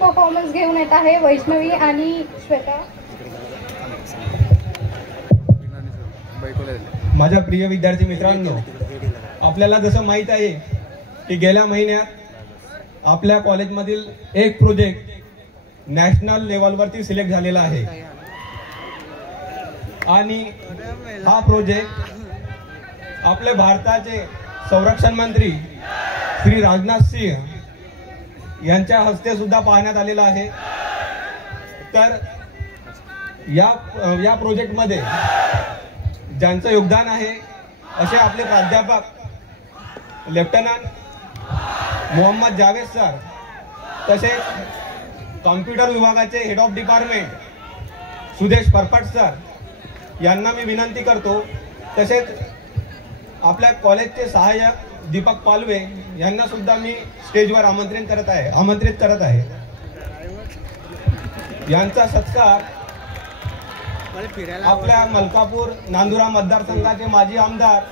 Performance घेऊन येत आहे वैष्णवी आणि श्वेता। माझ्या प्रिय विद्यार्थी मित्रांनो, आपल्याला जसं माहित आहे की गेल्या महिन्यात आपल्या कॉलेजमधील एक प्रोजेक्ट नॅशनल लेवलवरती सिलेक्ट झालेला आहे आणि हा प्रोजेक्ट आपले भारताचे संरक्षण मंत्री श्री राजनाथ सिंह यांच्या हस्ते सुद्धा पाहण्यात आलेला आहे। तर या प्रोजेक्टमध्ये ज्यांचं योगदान आहे असे आपले प्राध्यापक लेफ्टनंट मोहम्मद जावेद सर, तसेच कॉम्प्युटर विभागाचे हेड ऑफ डिपार्टमेंट सुदेश परपट सर यांना मी विनंती करतो। तसेच आपल्या कॉलेजचे सहाय्यक दीपक पालवे यांना सुद्धा मी स्टेजवर आमंत्रित करत आहे। यांचा सत्कार आपल्या मलकापूर नांदुरा मतदारसंघाचे माजी आमदार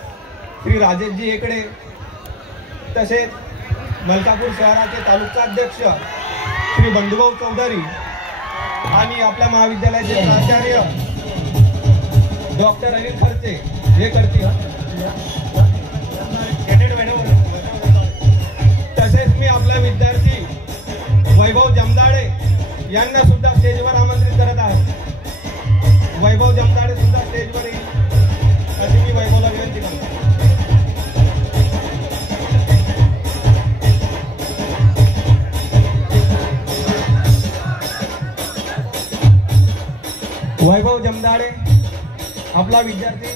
श्री राजेशजी हेकडे, तसेच मलकापूर शहराचे तालुकाध्यक्ष श्री बंडूभाऊ चौधरी आणि आपल्या महाविद्यालयाचे प्राचार्य डॉक्टर अनिल खर्चे हे करतील। तसेच मी आपला विद्यार्थी वैभव जमदाडे यांना सुद्धा स्टेजवर आमंत्रित करत आहे। वैभव जमदाडे सुद्धा स्टेजवर येईल अशी मी वैभवला विनंती करतो। वैभव जमदाडे आपला विद्यार्थी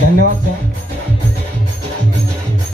धन्यवाद सर।